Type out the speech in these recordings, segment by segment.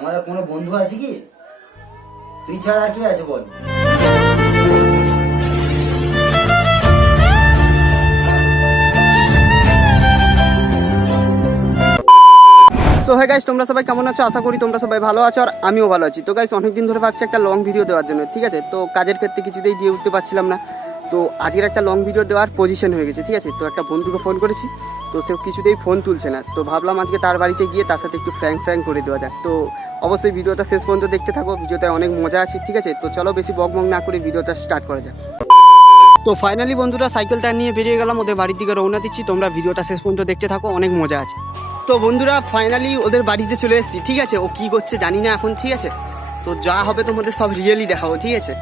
আমার আর কোনো বন্ধু আছে কি? তুই ছাড়া আর কি আছে বল? সো হে গাইস, তোমরা সবাই কেমন আছো? আশা করি তোমরা সবাই ভালো আছো আর আমিও ভালো আছি। তো গাইস, অনেকদিন ধরে ভাবছি একটা লং ভিডিও দেওয়ার জন্য, ঠিক আছে? তো কাজের ক্ষেত্রে কিছুতেই দিয়ে উঠতে পারছিলাম না। তো আজকের একটা লং ভিডিও দেওয়ার পজিশন হয়ে গেছে, ঠিক আছে? তো একটা বন্ধুকে ফোন করেছি, তো সে কিছুতেই ফোন তুলছে না। তো ভাবলাম আজকে তার বাড়িতে গিয়ে তার সাথে একটু ফ্র্যাঙ্ক করে দেওয়া যাক। তো অবশ্যই ভিডিওটা শেষ পর্যন্ত দেখতে থাকো, ভিডিওতে অনেক মজা আছে, ঠিক আছে? তো চলো বেশি বকবক না করে ভিডিওটা স্টার্ট করা যাক। তো ফাইনালি বন্ধুরা সাইকেলটা নিয়ে বেরিয়ে গেলাম, ওদের বাড়ির দিকে রওনা দিচ্ছি। তোমরা ভিডিওটা শেষ পর্যন্ত দেখতে থাকো, অনেক মজা আছে। তো বন্ধুরা ফাইনালি ওদের বাড়িতে চলে এসেছি, ঠিক আছে? ও কি করছে জানি না এখন, ঠিক আছে? তো যা হবে তোমাদের সব রিয়েলি দেখাবো, ঠিক আছে?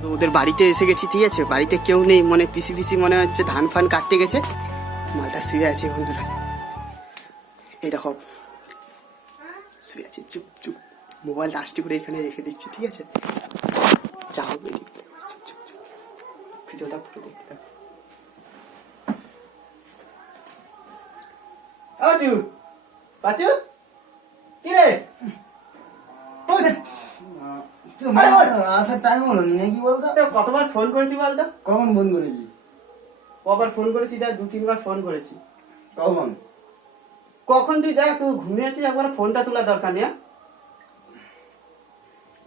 তো ওদের বাড়িতে এসে গেছি, ঠিক আছে? বাড়িতে কেউ নেই, মানে পিসি মনে হচ্ছে ধান ফান কাটতে গেছে। মালটা শুয়ে আছে বন্ধুরা, এই দেখো শুয়ে আছে, চুপ চুপ। মোবাইলটা আস্তে করে এখানে রেখে দিচ্ছি, ঠিক আছে? যা হবে ভিডিওটা পুরো দেখতে থাকো। পাচু পাচু কি রে? আসার টাইম হলো নাকি বলতো? কতবার ফোন করেছি বলতো? কখন ফোন করেছি? কবার ফোন করেছি দেখ, 2-3 বার ফোন করেছি। কখন? কখন তুই দেখ, তুই ঘুমিয়েছিস, একবার ফোনটা তোলা দরকার নেই।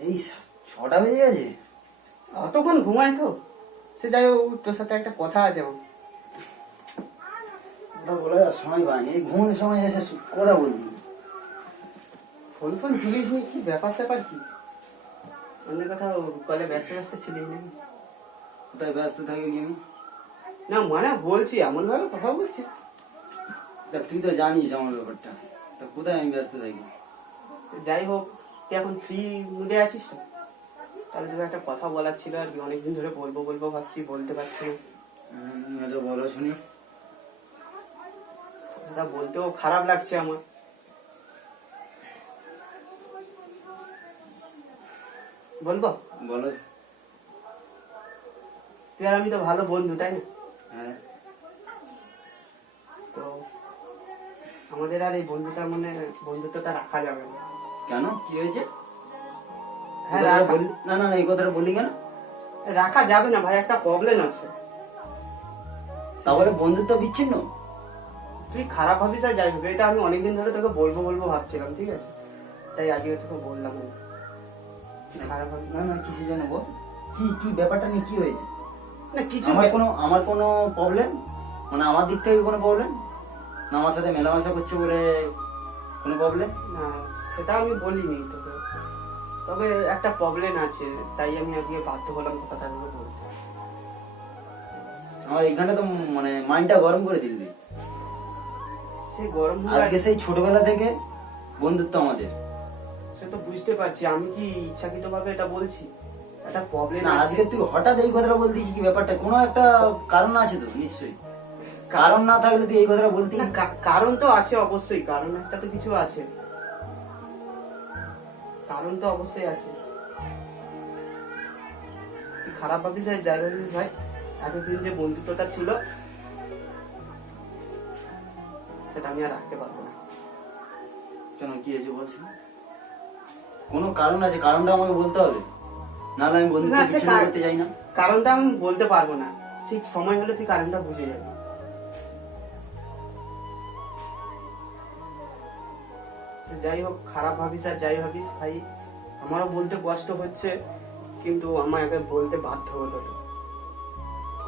এই 6টা বেজে গেছে। অতক্ষণ ঘুমায় তো। সে যাই হোক, তোর সাথে একটা কথা আছে আমার। কথা বলার আর সময় পাইনি, এই ঘুমের সময় এসে কথা বলছি। ফোন তুলিস নি, কি ব্যাপার স্যাপার কি? অন্য কথা কলে ব্যস্ত ছিলিস নাকি? কোথায় ব্যস্ত থাকি আমি? না মানে বলছি, এমন ভাবে কথা বলছি। তুই তো জানিস আমার ব্যাপারটা, তা কোথায় আমি ব্যস্ত থাকি? যাই হোক, তুই এখন ফ্রি মুডে আছিস তো? তাহলে তোকে একটা কথা বলার ছিল আর কি, অনেকদিন ধরে বলবো ভাবছি, বলতে পারছি না। বলো শুনি। কথাটা বলতেও খারাপ লাগছে আমার। বলবো? বলো। তুই আর আমি তো ভালো বন্ধু, তাই না? হ্যাঁ। তো আমাদের আর এই বন্ধুত্বটা রাখা যাবে না। কেন, কি হয়েছে? হ্যাঁ না না এই কথাটা বললি কেন? রাখা যাবে না ভাই, একটা প্রবলেম আছে। তাহলে বন্ধুত্ব বিচ্ছিন্ন? তুই খারাপ ভাবিস আর যাই হোক, এটা আমি অনেকদিন ধরে তোকে বলবো ভাবছিলাম, ঠিক আছে? তাই আজকে তোকে বললাম। খারাপ ভাবি না না, কিছু যেন বল। কি ব্যাপারটা নিয়ে কি হয়েছে? না কিছু, আমার কোনো প্রবলেম, মানে আমার দিক থেকে কোনো প্রবলেম না? আমার সাথে মেলামেশা করছো বলে কোনো প্রবলেম? না সেটা আমি বলিনি তোকে, তবে একটা প্রবলেম আছে, তাই আমি আজকে বাধ্য হলাম কথাটা বলতে। আমার এইখানটা তো মানে মাইন্ডটা গরম করে দিলি। সে গরম আজকে সেই ছোটবেলা থেকে বন্ধুত্ব আমাদের। সে তো বুঝতে পারছি, আমি কি ইচ্ছাকৃত ভাবে এটা বলছি? একটা প্রবলেম না, আজকে তুই হঠাৎ এই কথাটা বলতিস, কি ব্যাপারটা? কোনো একটা কারণ আছে তো নিশ্চয়ই। কারণ না থাকলে তুই এই কথাটা বলতি না? কারণ তো আছে অবশ্যই, কারণ একটা তো কিছু আছে, কারণ তো অবশ্যই আছে। তুই খারাপ ভাবিস আর যাই ভাবিস ভাই, এতদিন যে বন্ধুত্বটা ছিল সেটা আমি আর রাখতে পারবো না। কেন, কি হয়েছে বলছি? কোনো কারণ আছে, কারণটা আমাকে বলতে হবে, নাহলে আমি বন্ধুত্ব বিচ্ছিন্ন করতে যাই না। কারণটা আমি বলতে পারবো না, ঠিক সময় হলে তুই কারণটা বুঝে যাবি। যাই হোক, খারাপ ভাবিস আর যাই ভাবিস ভাই, আমারও বলতে কষ্ট হচ্ছে, কিন্তু আমার আগে বলতে বাধ্য হলো।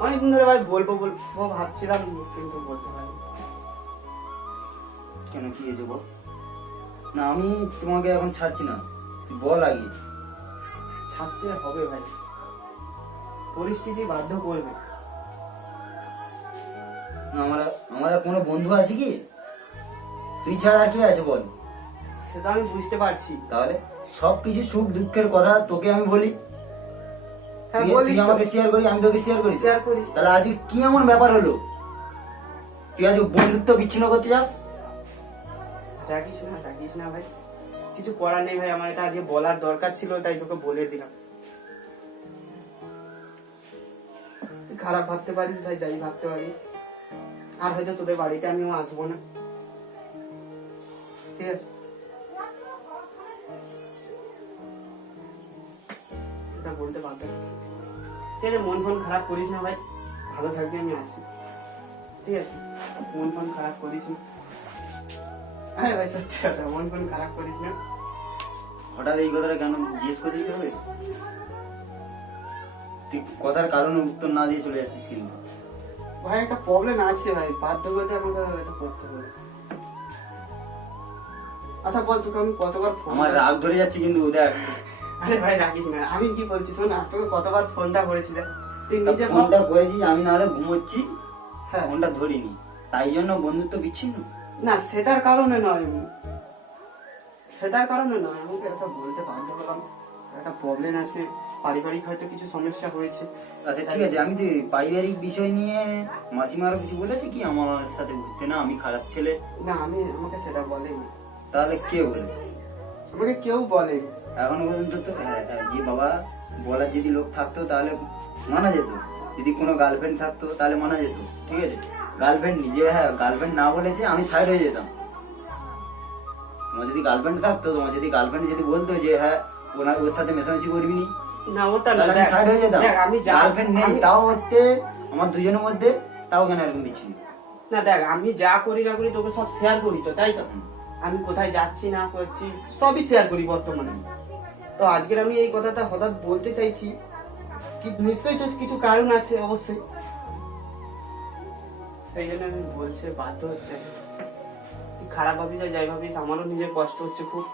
অনেকদিন ধরে ভাই বলবো ভাবছিলাম, কিন্তু বলতে পারিনি। কেন, কি হয়েছে বল? না আমি তোমাকে এখন ছাড়ছি না, তুই বল আগে। ছাড়তে হবে ভাই, পরিস্থিতি বাধ্য করবে। আমার আর কোনো বন্ধু আছে কি? তুই ছাড়া আর কি আছে বল? সেটা আমি বুঝতে পারছি। তাহলে সবকিছু সুখ দুঃখের কথা তোকে আমি বলি, তুই আমাকে শেয়ার করি, আমি তোকে শেয়ার করি। তাহলে আজকে কি এমন ব্যাপার হলো তুই আজকে বন্ধুত্ব বিচ্ছিন্ন করতে যাস? রাখিস না ভাই, কিছু করার নেই ভাই, আমার এটা আজকে বলার দরকার ছিল, তাই তোকে বলে দিলাম। তুই খারাপ ভাবতে পারিস ভাই, যাই ভাবতে পারিস, আর হয়তো তোদের বাড়িতে আমিও আসবো না, ঠিক আছে? বলতে বাধ্য হলাম। ঠিক আছে, মন ফোন খারাপ করিস না ভাই, ভালো থাকবি, আমি আসছি। ঠিক আছে, মন ফোন খারাপ করিস না। আরে ভাই সত্যি কথা, মন ফোন খারাপ করিস না। হঠাৎ এই কথাটা কেন জিজ্ঞেস করছিস? হবে তুই কথার কারণে উত্তর না দিয়ে চলে যাচ্ছিস কিন্তু। ভাই একটা প্রবলেম আছে ভাই, বাধ্য করতে আমাকে এটা করতে হবে। আচ্ছা বল, তোকে আমি কতবার ফোন, আমার রাগ ধরে যাচ্ছে কিন্তু দেখ। আরে ভাই রাখিস না, আমি কি বলছি শোন না, তোকে কতবার ফোনটা করেছিলাম, তুই নিজে ভাব। ফোনটা করেছিস, আমি নাহলে ঘুমোচ্ছি, হ্যাঁ ফোনটা ধরিনি, তাই জন্য বন্ধুত্ব বিচ্ছিন্ন। না সেটার কারণে নয়, সেটার কারণে নয়, আমাকে একটা বলতে বাধ্য হলাম, একটা প্রবলেম আছে, পারিবারিক হয়তো কিছু সমস্যা হয়েছে। আচ্ছা ঠিক আছে, আমি তো পারিবারিক বিষয় নিয়ে মাসিমারও কিছু বলেছে কি আমার সাথে ঘুরতে, না আমি খারাপ ছেলে? না আমাকে সেটা বলেনি। তাহলে কে বলেছে? আমাকে কেউ বলেনি এখনো পর্যন্ত তো। হ্যাঁ যে বাবা বলার যদি লোক থাকতো তাহলে মানা যেত, যদি কোনো গার্লফ্রেন্ড থাকতো তাহলে মানা যেত। ঠিক আছে, গার্লফ্রেন্ড নিজে, হ্যাঁ গার্লফ্রেন্ড না বলেছে আমি সাইড হয়ে যেতাম। তোমার যদি গার্লফ্রেন্ড থাকতো, তোমার যদি গার্লফ্রেন্ড যদি বলতো যে হ্যাঁ ওর সাথে মেশামেশি করবি নি, না, ওটা না, তাহলে আমি সাইড হয়ে যেতাম। দেখ আমি গার্লফ্রেন্ড নেই তাও হচ্ছে আমার দুজনের মধ্যে, তাও কেন এরকম বিচ্ছিন্ন? না দেখ, আমি যা করি না করি তোকে সব শেয়ার করি তো, তাই তো? আমি কোথায় যাচ্ছি না করছি সবই শেয়ার করি বর্তমানে। তো আজকের আমি এই কথাটা হঠাৎ বলতে চাইছি, কি নিশ্চয়ই তো কিছু কারণ আছে অবশ্যই, সেই জন্য আমি বলছি, বাধ্য হচ্ছে। তুই খারাপ ভাবিস আর যাই ভাবিস, আমারও নিজের কষ্ট হচ্ছে খুব।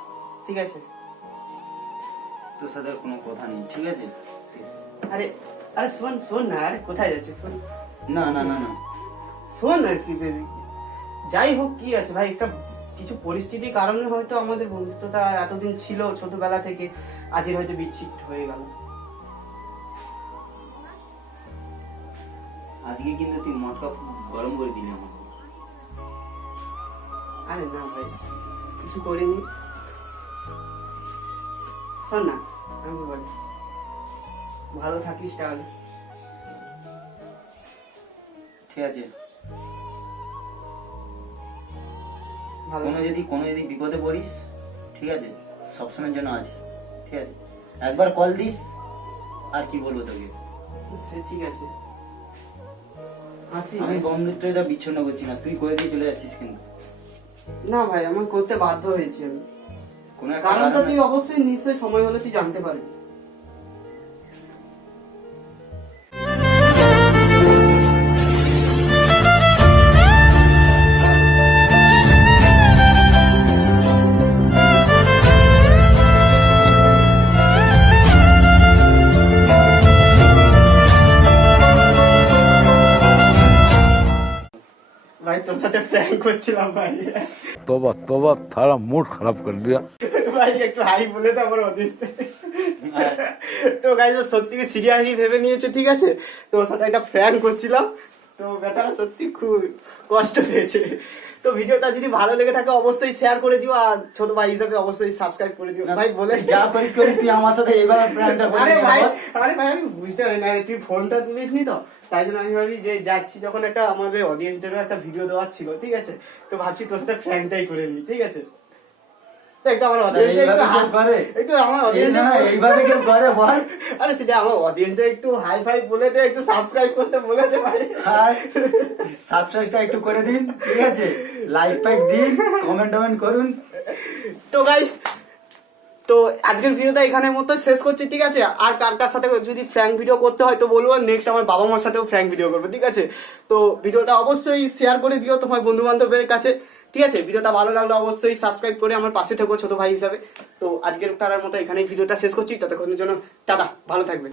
ঠিক আছে, তোর সাথে আর কোনো কথা নেই, ঠিক আছে? আরে আরে শোন শোন না, আরে কোথায় যাচ্ছিস শোন না না না না, শোন না, কি যাই হোক কি আছে ভাই, একটা কিছু পরিস্থিতির কারণে হয়তো আমাদের বন্ধুত্বটা এতদিন ছিল ছোটবেলা থেকে, আজের হয়তো বিচ্ছিন্ন হয়ে গেল। আজকে কিন্তু তুই মটকা গরম করে দিলি আমাকে। আরে না ভাই, কিছু করিনি। শোন না, আমি বলি, ভালো থাকিস তাহলে। ঠিক আছে, ভালো কোনো যদি বিপদে পড়িস, ঠিক আছে, সবসময়ের জন্য আছে। ঠিক আছে, একবার কল দিস, আর কি বলবো তোকে। সে ঠিক আছে, আসি আমি ভাই। বন্ধুত্বটা বিচ্ছিন্ন করছি না, তুই করে দিয়ে চলে যাচ্ছিস কিন্তু। না ভাই, আমার করতে বাধ্য হয়েছি আমি, কোনো একটা কারণটা কারণে- তুই অবশ্যই নিশ্চয়ই সময় হলে তুই জানতে পারবি। ভাই তোর সাথে প্র্যাঙ্ক করছিলাম ভাই। तोबा तोबा थारा मूड खराब कर दिया। ভাই একটু হাই বলে তো আমার অডিয়েন্স। তো গাইস ও সত্যি সিরিয়াসলি ভেবে নিয়েছে, ঠিক আছে? তো ওর সাথে একটা প্র্যাঙ্ক করছিলাম, তো বেচারা সত্যি খুব কষ্ট পেয়েছে। তো ভিডিওটা যদি ভালো লেগে থাকে অবশ্যই শেয়ার করে দিও, আর ছোট ভাই হিসাবে অবশ্যই সাবস্ক্রাইব করে দিও। ভাই বলে তুই যা করিস করিস, তুই আমার সাথে এইভাবে প্ল্যানটা করে আরে দিলি ভাই, আমার। আরে ভাই আমি বুঝতে পারি না, তুই ফোনটা তুলিস নি তো, তাই জন্য আমি ভাবি যে যাচ্ছি যখন, একটা আমাদের অডিয়েন্সদেরও একটা ভিডিও দেওয়ার ছিল, ঠিক আছে? তো ভাবছি তোর সাথে ফ্র্যাঙ্কটাই করে নি, ঠিক আছে? তো একটু আমার audience টা এইভাবে একটু কেউ করে? একটু আমার audience না, টা- এইভাবে কেউ করে বল? আরে সেটা আমার অডিয়েন্সটা একটু হাই ফাই বলে দে, একটু সাবস্ক্রাইব করতে বলে দে ভাই। সাবস্ক্রাইবটা একটু করে দিন, ঠিক আছে? লাইক পাইক দিন, কমেন্ট করুন। তো গাইস, তো আজকের ভিডিওটা এখানের মতো শেষ করছি, ঠিক আছে? আর কার কার সাথে যদি ফ্র্যাঙ্ক ভিডিও করতে হয় তো বলবো, নেক্সট আমার বাবা মার সাথেও ফ্র্যাঙ্ক ভিডিও করবো, ঠিক আছে? তো ভিডিওটা অবশ্যই শেয়ার করে দিও তোমার বন্ধু বান্ধবের কাছে, ঠিক আছে? ভিডিওটা ভালো লাগলো অবশ্যই সাবস্ক্রাইব করে আমার পাশে থেকো ছোট ভাই হিসাবে। তো আজকের তার মতো এখানেই ভিডিওটা শেষ করছি, ততক্ষণের জন্য টাটা, ভালো থাকবে।